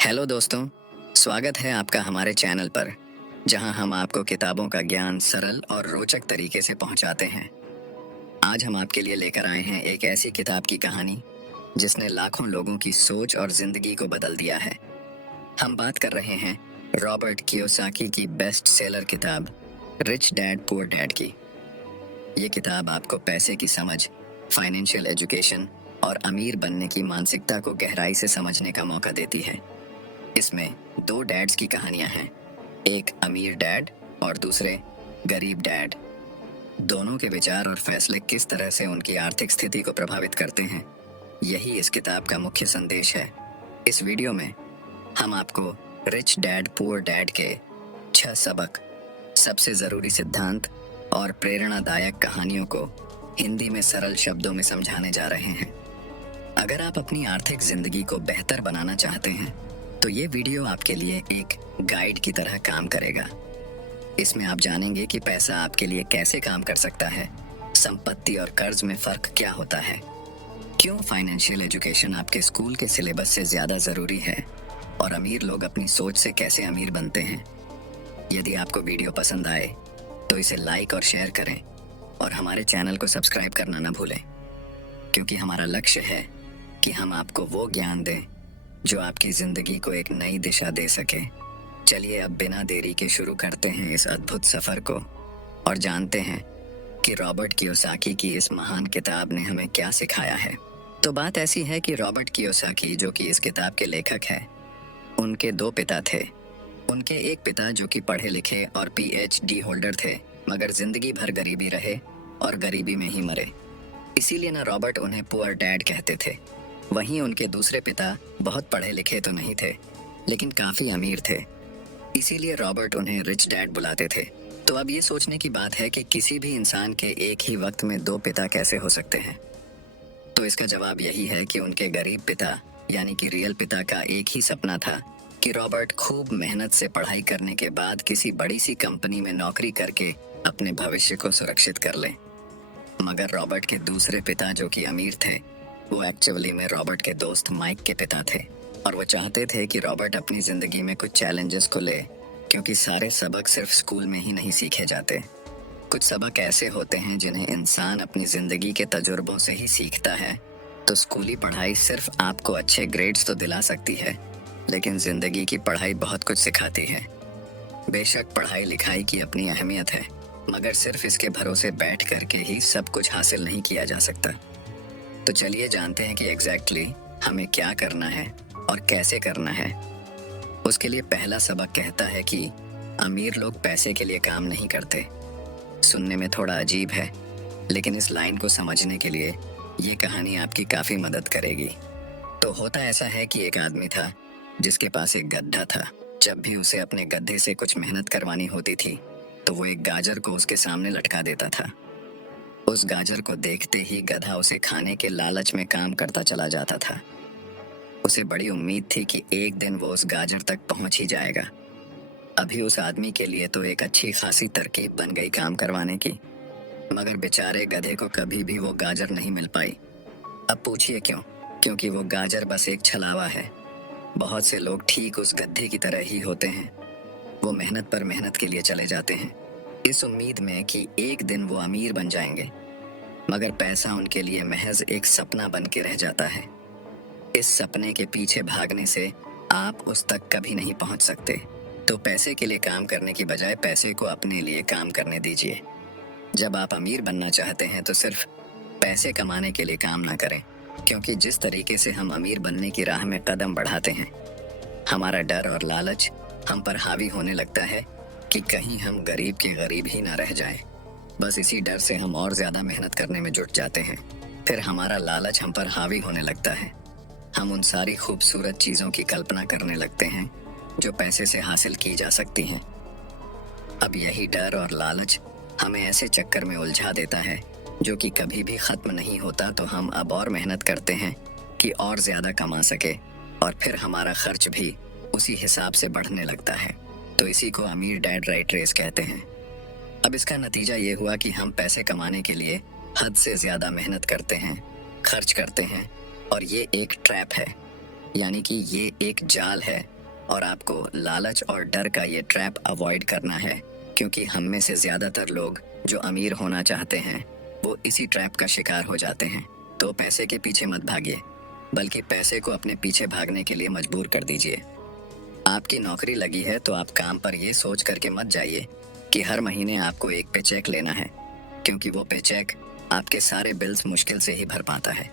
Hello दोस्तों, स्वागत है आपका हमारे चैनल पर, जहां हम आपको किताबों का ज्ञान सरल और रोचक तरीके से पहुंचाते हैं। आज हम आपके लिए लेकर आए हैं एक ऐसी किताब की कहानी जिसने लाखों लोगों की सोच और जिंदगी को बदल दिया है। हम बात कर रहे हैं रॉबर्ट कियोसाकी की बेस्ट सेलर किताब रिच डैड पुअर डैड की। ये किताब आपको पैसे की समझ, फाइनेंशियल एजुकेशन और अमीर बनने की मानसिकता को गहराई से समझने का मौका देती है। इसमें दो डैड्स की कहानियां हैं, एक अमीर डैड और दूसरे गरीब डैड। दोनों के विचार और फैसले किस तरह से उनकी आर्थिक स्थिति को प्रभावित करते हैं, यही इस किताब का मुख्य संदेश है। इस वीडियो में हम आपको रिच डैड पुअर डैड के 6 सबक, सबसे ज़रूरी सिद्धांत और प्रेरणादायक कहानियों को हिंदी में सरल शब्दों में समझाने जा रहे हैं। अगर आप अपनी आर्थिक जिंदगी को बेहतर बनाना चाहते हैं तो ये वीडियो आपके लिए एक गाइड की तरह काम करेगा। इसमें आप जानेंगे कि पैसा आपके लिए कैसे काम कर सकता है, संपत्ति और कर्ज में फर्क क्या होता है, क्यों फाइनेंशियल एजुकेशन आपके स्कूल के सिलेबस से ज़्यादा ज़रूरी है और अमीर लोग अपनी सोच से कैसे अमीर बनते हैं। यदि आपको वीडियो पसंद आए तो इसे लाइक और शेयर करें और हमारे चैनल को सब्सक्राइब करना ना भूलें, क्योंकि हमारा लक्ष्य है कि हम आपको वो ज्ञान दें जो आपकी ज़िंदगी को एक नई दिशा दे सके। चलिए अब बिना देरी के शुरू करते हैं इस अद्भुत सफ़र को और जानते हैं कि रॉबर्ट कियोसाकी की इस महान किताब ने हमें क्या सिखाया है। तो बात ऐसी है कि रॉबर्ट कियोसाकी, जो कि इस किताब के लेखक हैं, उनके 2 पिता थे। उनके एक पिता जो कि पढ़े लिखे और PhD होल्डर थे, मगर ज़िंदगी भर गरीबी रहे और गरीबी में ही मरे। इसीलिए ना रॉबर्ट उन्हें पुअर डैड कहते थे। वहीं उनके दूसरे पिता बहुत पढ़े लिखे तो नहीं थे, लेकिन काफ़ी अमीर थे, इसीलिए रॉबर्ट उन्हें रिच डैड बुलाते थे। तो अब ये सोचने की बात है कि किसी भी इंसान के एक ही वक्त में 2 पिता कैसे हो सकते हैं। तो इसका जवाब यही है कि उनके गरीब पिता यानी कि रियल पिता का एक ही सपना था कि रॉबर्ट खूब मेहनत से पढ़ाई करने के बाद किसी बड़ी सी कंपनी में नौकरी करके अपने भविष्य को सुरक्षित कर ले। मगर रॉबर्ट के दूसरे पिता जो कि अमीर थे, वो एक्चुअली में रॉबर्ट के दोस्त माइक के पिता थे और वो चाहते थे कि रॉबर्ट अपनी ज़िंदगी में कुछ चैलेंजेस को ले, क्योंकि सारे सबक सिर्फ स्कूल में ही नहीं सीखे जाते। कुछ सबक ऐसे होते हैं जिन्हें इंसान अपनी ज़िंदगी के तजुर्बों से ही सीखता है। तो स्कूली पढ़ाई सिर्फ आपको अच्छे ग्रेड्स तो दिला सकती है, लेकिन ज़िंदगी की पढ़ाई बहुत कुछ सिखाती है। बेशक पढ़ाई लिखाई की अपनी अहमियत है, मगर सिर्फ इसके भरोसे बैठ करके ही सब कुछ हासिल नहीं किया जा सकता। तो चलिए जानते हैं कि एग्जैक्टली हमें क्या करना है और कैसे करना है। उसके लिए पहला सबक कहता है कि अमीर लोग पैसे के लिए काम नहीं करते। सुनने में थोड़ा अजीब है, लेकिन इस लाइन को समझने के लिए ये कहानी आपकी काफ़ी मदद करेगी। तो होता ऐसा है कि एक आदमी था जिसके पास एक गड्ढा था। जब भी उसे अपने गड्ढे से कुछ मेहनत करवानी होती थी तो वो एक गाजर को उसके सामने लटका देता था। उस गाजर को देखते ही गधा उसे खाने के लालच में काम करता चला जाता था। उसे बड़ी उम्मीद थी कि एक दिन वो उस गाजर तक पहुंच ही जाएगा। अभी उस आदमी के लिए तो एक अच्छी खासी तरकीब बन गई काम करवाने की, मगर बेचारे गधे को कभी भी वो गाजर नहीं मिल पाई। अब पूछिए क्यों? क्योंकि वो गाजर बस एक छलावा है। बहुत से लोग ठीक उस गधे की तरह ही होते हैं। वो मेहनत पर मेहनत के लिए चले जाते हैं, इस उम्मीद में कि एक दिन वो अमीर बन जाएंगे, मगर पैसा उनके लिए महज एक सपना बन के रह जाता है। इस सपने के पीछे भागने से आप उस तक कभी नहीं पहुंच सकते। तो पैसे के लिए काम करने की बजाय पैसे को अपने लिए काम करने दीजिए। जब आप अमीर बनना चाहते हैं तो सिर्फ पैसे कमाने के लिए काम ना करें, क्योंकि जिस तरीके से हम अमीर बनने की राह में कदम बढ़ाते हैं, हमारा डर और लालच हम पर हावी होने लगता है कि कहीं हम गरीब के गरीब ही ना रह जाएं। बस इसी डर से हम और ज़्यादा मेहनत करने में जुट जाते हैं। फिर हमारा लालच हम पर हावी होने लगता है। हम उन सारी खूबसूरत चीज़ों की कल्पना करने लगते हैं जो पैसे से हासिल की जा सकती हैं। अब यही डर और लालच हमें ऐसे चक्कर में उलझा देता है जो कि कभी भी ख़त्म नहीं होता। तो हम अब और मेहनत करते हैं कि और ज़्यादा कमा सके, और फिर हमारा खर्च भी उसी हिसाब से बढ़ने लगता है। तो इसी को अमीर डैड राइट रेस कहते हैं। अब इसका नतीजा ये हुआ कि हम पैसे कमाने के लिए हद से ज़्यादा मेहनत करते हैं, खर्च करते हैं, और ये एक ट्रैप है। यानी कि ये एक जाल है और आपको लालच और डर का ये ट्रैप अवॉइड करना है, क्योंकि हम में से ज़्यादातर लोग जो अमीर होना चाहते हैं वो इसी ट्रैप का शिकार हो जाते हैं। तो पैसे के पीछे मत भागिए, बल्कि पैसे को अपने पीछे भागने के लिए मजबूर कर दीजिए। आपकी नौकरी लगी है तो आप काम पर ये सोच करके मत जाइए कि हर महीने आपको एक पे चेक लेना है, क्योंकि वो पे चेक आपके सारे बिल्स मुश्किल से ही भर पाता है।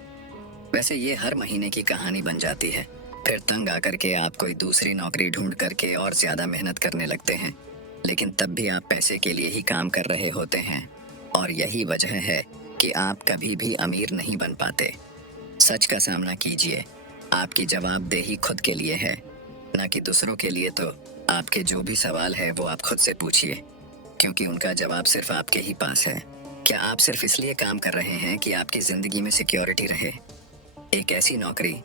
वैसे ये हर महीने की कहानी बन जाती है। फिर तंग आकर के आप कोई दूसरी नौकरी ढूंढ करके और ज़्यादा मेहनत करने लगते हैं, लेकिन तब भी आप पैसे के लिए ही काम कर रहे होते हैं और यही वजह है कि आप कभी भी अमीर नहीं बन पाते। सच का सामना कीजिए, आपकी जवाबदेही खुद के लिए है, ना कि दूसरों के लिए। तो आपके जो भी सवाल है वो आप खुद से पूछिए, क्योंकि उनका जवाब सिर्फ आपके ही पास है। क्या आप सिर्फ इसलिए काम कर रहे हैं कि आपकी ज़िंदगी में सिक्योरिटी रहे? एक ऐसी नौकरी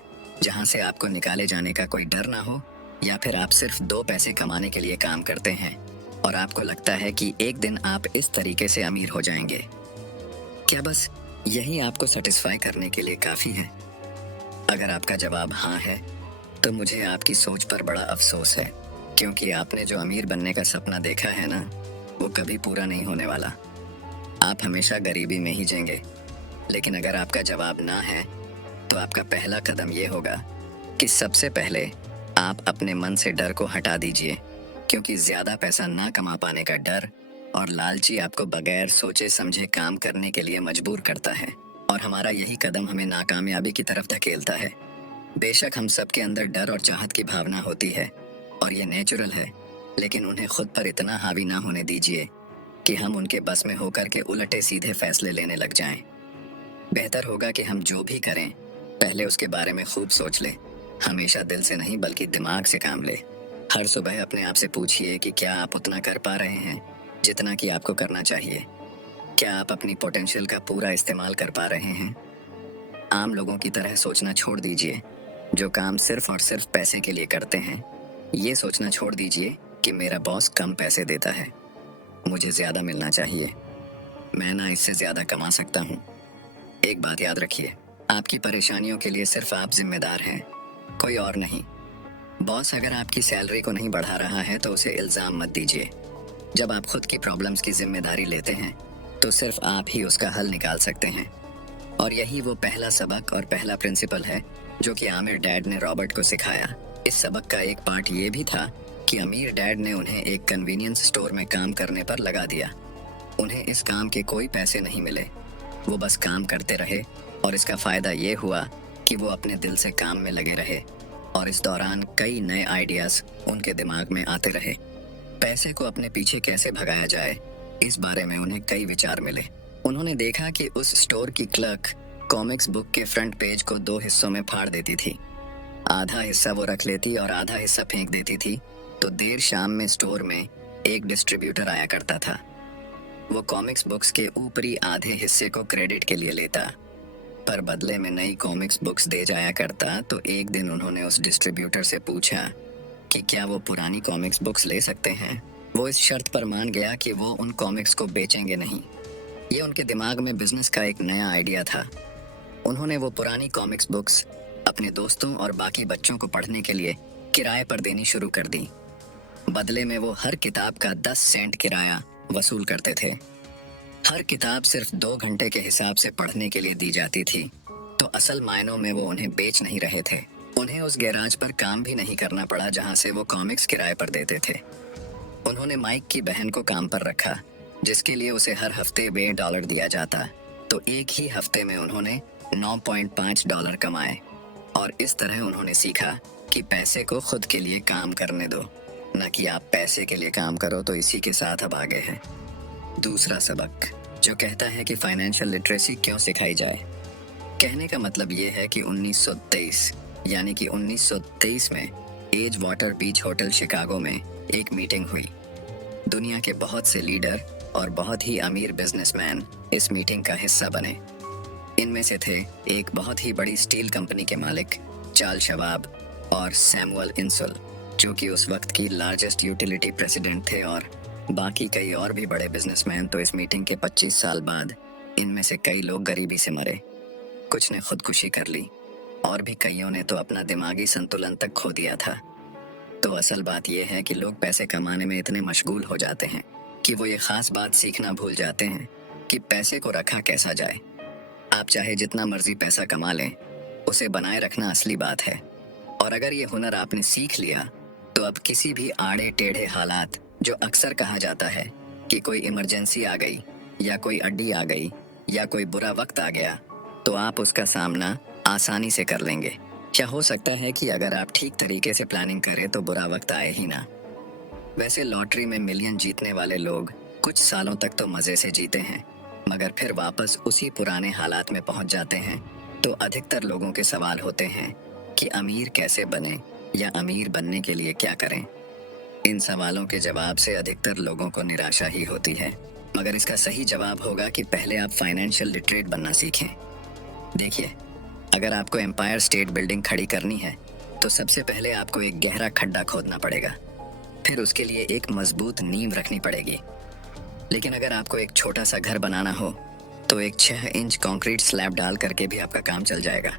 जहां से आपको निकाले जाने का कोई डर ना हो, या फिर आप सिर्फ 2 पैसे कमाने के लिए काम करते हैं और आपको लगता है कि एक दिन आप इस तरीके से अमीर हो जाएंगे? क्या बस यही आपको सेटिस्फाई करने के लिए काफ़ी है? अगर आपका जवाब हाँ है, तो मुझे आपकी सोच पर बड़ा अफसोस है, क्योंकि आपने जो अमीर बनने का सपना देखा है ना, वो कभी पूरा नहीं होने वाला। आप हमेशा गरीबी में ही जिएंगे। लेकिन अगर आपका जवाब ना है, तो आपका पहला कदम ये होगा कि सबसे पहले आप अपने मन से डर को हटा दीजिए, क्योंकि ज़्यादा पैसा ना कमा पाने का डर और लालची आपको बगैर सोचे समझे काम करने के लिए मजबूर करता है, और हमारा यही कदम हमें नाकामयाबी की तरफ धकेलता है। बेशक हम सबके अंदर डर और चाहत की भावना होती है और ये नेचुरल है, लेकिन उन्हें खुद पर इतना हावी ना होने दीजिए कि हम उनके बस में होकर के उलटे सीधे फैसले लेने लग जाएं। बेहतर होगा कि हम जो भी करें पहले उसके बारे में खूब सोच लें। हमेशा दिल से नहीं बल्कि दिमाग से काम ले। हर सुबह अपने आप से पूछिए कि क्या आप उतना कर पा रहे हैं जितना कि आपको करना चाहिए। क्या आप अपनी पोटेंशियल का पूरा इस्तेमाल कर पा रहे हैं? आम लोगों की तरह सोचना छोड़ दीजिए, जो काम सिर्फ और सिर्फ पैसे के लिए करते हैं। ये सोचना छोड़ दीजिए कि मेरा बॉस कम पैसे देता है, मुझे ज़्यादा मिलना चाहिए, मैं ना इससे ज़्यादा कमा सकता हूँ। एक बात याद रखिए, आपकी परेशानियों के लिए सिर्फ आप जिम्मेदार हैं, कोई और नहीं। बॉस अगर आपकी सैलरी को नहीं बढ़ा रहा है तो उसे इल्ज़ाम मत दीजिए। जब आप खुद की प्रॉब्लम्स की जिम्मेदारी लेते हैं तो सिर्फ आप ही उसका हल निकाल सकते हैं। और यही वो पहला सबक और पहला प्रिंसिपल है जो कि आमिर डैड ने रॉबर्ट को सिखाया। इस सबक का एक पार्ट ये भी था कि अमीर डैड ने उन्हें एक कन्वीनियंस स्टोर में काम करने पर लगा दिया। उन्हें इस काम के कोई पैसे नहीं मिले, वो बस काम करते रहे, और इसका फ़ायदा ये हुआ कि वो अपने दिल से काम में लगे रहे, और इस दौरान कई नए आइडियाज़ उनके दिमाग में आते रहे। पैसे को अपने पीछे कैसे भगाया जाए, इस बारे में उन्हें कई विचार मिले। उन्होंने देखा कि उस स्टोर की क्लर्क कॉमिक्स बुक के फ्रंट पेज को 2 हिस्सों में फाड़ देती थी। आधा हिस्सा वो रख लेती और आधा हिस्सा फेंक देती थी, तो देर शाम में स्टोर में एक डिस्ट्रीब्यूटर आया करता था। वो कॉमिक्स बुक्स के ऊपरी आधे हिस्से को क्रेडिट के लिए लेता, पर बदले में नई कॉमिक्स बुक्स दे जाया करता। तो एक दिन उन्होंने उस डिस्ट्रीब्यूटर से पूछा कि क्या वो पुरानी कॉमिक्स बुक्स ले सकते हैं। वो इस शर्त पर मान गया कि वो उन कॉमिक्स को बेचेंगे नहीं। ये उनके दिमाग में बिजनेस का एक नया आइडिया था। उन्होंने वो पुरानी कॉमिक्स बुक्स अपने दोस्तों और बाकी बच्चों को पढ़ने के लिए किराए पर देनी शुरू कर दी। बदले में वो हर किताब का 10 सेंट किराया वसूल करते थे। हर किताब सिर्फ 2 घंटे के हिसाब से पढ़ने के लिए दी जाती थी, तो असल मायनों में वो उन्हें बेच नहीं रहे थे। उन्हें उस गैराज पर काम भी नहीं करना पड़ा जहां से वो कॉमिक्स किराए पर देते थे। उन्होंने माइक की बहन को काम पर रखा, जिसके लिए उसे हर हफ्ते $2 दिया जाता। तो एक ही हफ्ते में उन्होंने $9.5 कमाए, और इस तरह उन्होंने सीखा कि पैसे को खुद के लिए काम करने दो, न कि आप पैसे के लिए काम करो। तो इसी के साथ अब आगे है दूसरा सबक, जो कहता है कि फाइनेंशियल लिटरेसी क्यों सिखाई जाए। कहने का मतलब ये है कि 1923 यानी कि 1923 में एज वाटर बीच होटल शिकागो में एक मीटिंग हुई। दुनिया के बहुत से लीडर और बहुत ही अमीर बिजनेसमैन इस मीटिंग का हिस्सा बने। इनमें से थे एक बहुत ही बड़ी स्टील कंपनी के मालिक चार्ल्स शवाब और सैमुअल इंसुल, जो कि उस वक्त की लार्जेस्ट यूटिलिटी प्रेसिडेंट थे, और बाकी कई और भी बड़े बिजनेसमैन। तो इस मीटिंग के 25 साल बाद इनमें से कई लोग गरीबी से मरे, कुछ ने खुदकुशी कर ली, और भी कईयों ने तो अपना दिमागी संतुलन तक खो दिया था। तो असल बात यह है कि लोग पैसे कमाने में इतने मशगूल हो जाते हैं कि वो ये खास बात सीखना भूल जाते हैं कि पैसे को रखा कैसा जाए। आप चाहे जितना मर्जी पैसा कमा लें, उसे बनाए रखना असली बात है। और अगर ये हुनर आपने सीख लिया तो अब किसी भी आड़े टेढ़े हालात, जो अक्सर कहा जाता है कि कोई इमरजेंसी आ गई या कोई अड्डी आ गई या कोई बुरा वक्त आ गया, तो आप उसका सामना आसानी से कर लेंगे। क्या हो सकता है कि अगर आप ठीक तरीके से प्लानिंग करें तो बुरा वक्त आए ही ना। वैसे लॉटरी में मिलियन जीतने वाले लोग कुछ सालों तक तो मजे से जीते हैं, मगर फिर वापस उसी पुराने हालात में पहुंच जाते हैं। तो अधिकतर लोगों के सवाल होते हैं कि अमीर कैसे बने या अमीर बनने के लिए क्या करें। इन सवालों के जवाब से अधिकतर लोगों को निराशा ही होती है, मगर इसका सही जवाब होगा कि पहले आप फाइनेंशियल लिटरेट बनना सीखें। देखिए, अगर आपको एम्पायर स्टेट बिल्डिंग खड़ी करनी है तो सबसे पहले आपको एक गहरा खड्डा खोदना पड़ेगा, फिर उसके लिए एक मजबूत नींव रखनी पड़ेगी। लेकिन अगर आपको एक छोटा सा घर बनाना हो तो एक 6 इंच कंक्रीट स्लैब डाल करके भी आपका काम चल जाएगा।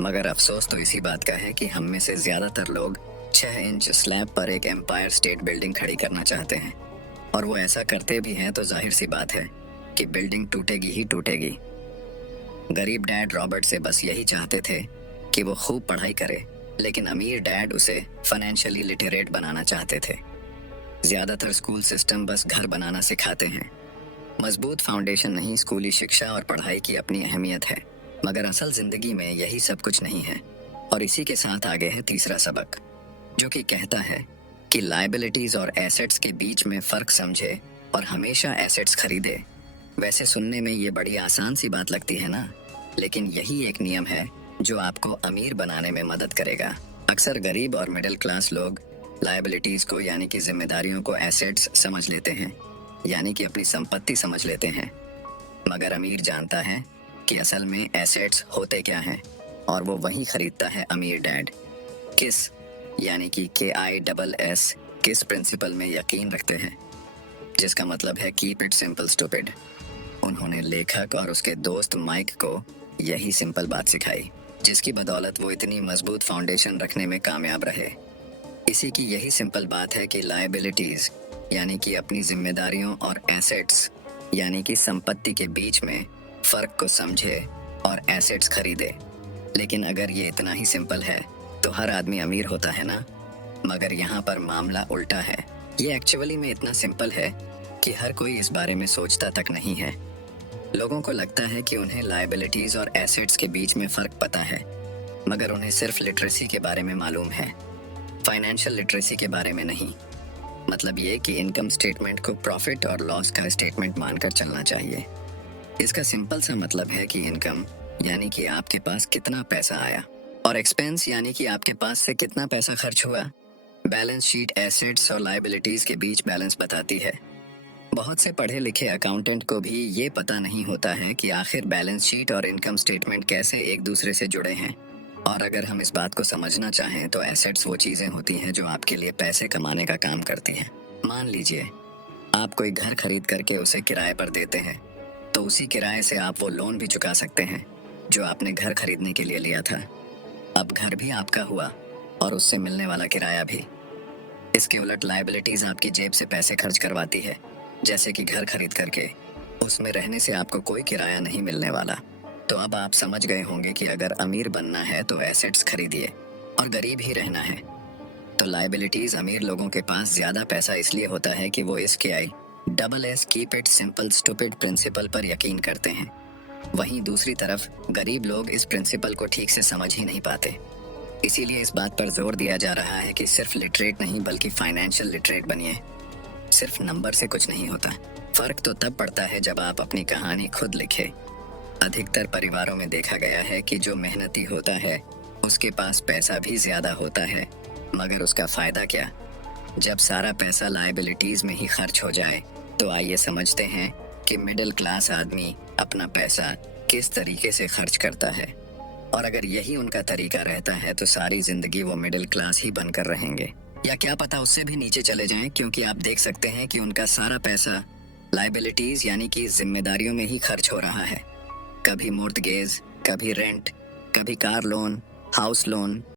मगर अफसोस तो इसी बात का है कि हम में से ज्यादातर लोग 6 इंच स्लैब पर एक एम्पायर स्टेट बिल्डिंग खड़ी करना चाहते हैं, और वो ऐसा करते भी हैं तो जाहिर सी बात है कि बिल्डिंग टूटेगी ही टूटेगी। गरीब डैड रॉबर्ट से बस यही चाहते थे कि वो खूब पढ़ाई करे, लेकिन अमीर डैड उसे फाइनेंशियली लिटरेट बनाना चाहते थे। ज्यादातर स्कूल सिस्टम बस घर बनाना सिखाते हैं, मजबूत फाउंडेशन नहीं। स्कूली शिक्षा और पढ़ाई की अपनी अहमियत है, मगर असल जिंदगी में यही सब कुछ नहीं है। और इसी के साथ आगे है तीसरा सबक, जो कि कहता है कि लायबिलिटीज और एसेट्स के बीच में फर्क समझे और हमेशा एसेट्स खरीदे। वैसे सुनने में ये बड़ी आसान सी बात लगती है ना, लेकिन यही एक नियम है जो आपको अमीर बनाने में मदद करेगा। अक्सर गरीब और मिडिल क्लास लोग लायबिलिटीज को यानी कि जिम्मेदारियों को एसेट्स समझ लेते हैं, यानी कि अपनी संपत्ति समझ लेते हैं। मगर अमीर जानता है कि असल में एसेट्स होते क्या हैं, और वो वही खरीदता है अमीर डैड। किस यानी कि KISS किस प्रिंसिपल में यकीन रखते हैं, जिसका मतलब है कीप इट सिंपल स्टूपिड। उन्होंने लेखक और उसके दोस्त माइक को यही सिंपल बात सिखाई, जिसकी बदौलत वो इतनी मजबूत फाउंडेशन रखने में कामयाब रहे। इसी की यही सिंपल बात है कि लायबिलिटीज यानी कि अपनी जिम्मेदारियों और एसेट्स यानी कि संपत्ति के बीच में फर्क को समझे और एसेट्स खरीदे। लेकिन अगर ये इतना ही सिंपल है तो हर आदमी अमीर होता है ना, मगर यहाँ पर मामला उल्टा है। ये एक्चुअली में इतना सिंपल है कि हर कोई इस बारे में सोचता तक नहीं है। लोगों को लगता है कि उन्हें लायबिलिटीज और एसेट्स के बीच में फर्क पता है, मगर उन्हें सिर्फ लिटरेसी के बारे में मालूम है, फाइनेंशियल लिटरेसी के बारे में नहीं। मतलब ये कि इनकम स्टेटमेंट को प्रॉफिट और लॉस का स्टेटमेंट मानकर चलना चाहिए। इसका सिंपल सा मतलब है कि इनकम यानी कि आपके पास कितना पैसा आया, और एक्सपेंस यानी कि आपके पास से कितना पैसा खर्च हुआ। बैलेंस शीट एसेट्स और लायबिलिटीज के बीच बैलेंस बताती है। बहुत से पढ़े लिखे अकाउंटेंट को भी ये पता नहीं होता है कि आखिर बैलेंस शीट और इनकम स्टेटमेंट कैसे एक दूसरे से जुड़े हैं। और अगर हम इस बात को समझना चाहें तो एसेट्स वो चीज़ें होती हैं जो आपके लिए पैसे कमाने का काम करती हैं। मान लीजिए आप कोई घर खरीद करके उसे किराए पर देते हैं, तो उसी किराए से आप वो लोन भी चुका सकते हैं जो आपने घर खरीदने के लिए लिया था। अब घर भी आपका हुआ और उससे मिलने वाला किराया भी। इसके उलट लायबिलिटीज आपकी जेब से पैसे खर्च करवाती है, जैसे कि घर खरीद करके उसमें रहने से आपको कोई किराया नहीं मिलने वाला। तो अब आप समझ गए होंगे कि अगर अमीर बनना है तो एसेट्स खरीदिए, और गरीब ही रहना है तो लायबिलिटीज। अमीर लोगों के पास ज्यादा पैसा इसलिए होता है कि वो इस KISS keep it simple stupid principle पर यकीन करते हैं। वहीं दूसरी तरफ गरीब लोग इस प्रिंसिपल को ठीक से समझ ही नहीं पाते। इसीलिए इस बात पर जोर दिया जा रहा है कि सिर्फ लिटरेट नहीं बल्कि फाइनेंशियल लिटरेट बनिए। सिर्फ नंबर से कुछ नहीं होता। फर्क तो तब पड़ता है जब आप अपनी कहानी खुद लिखे। अधिकतर परिवारों में देखा गया है कि जो मेहनती होता है उसके पास पैसा भी ज्यादा होता है, मगर उसका फायदा क्या जब सारा पैसा लायबिलिटीज में ही खर्च हो जाए। तो आइए समझते हैं कि मिडिल क्लास आदमी अपना पैसा किस तरीके से खर्च करता है, और अगर यही उनका तरीका रहता है तो सारी जिंदगी वो मिडिल क्लास ही बनकर रहेंगे, या क्या पता उससे भी नीचे चले जाएं, क्योंकि आप देख सकते हैं कि उनका सारा पैसा लायबिलिटीज यानी कि जिम्मेदारियों में ही खर्च हो रहा है। कभी मोर्टगेज, कभी रेंट, कभी कार लोन, हाउस लोन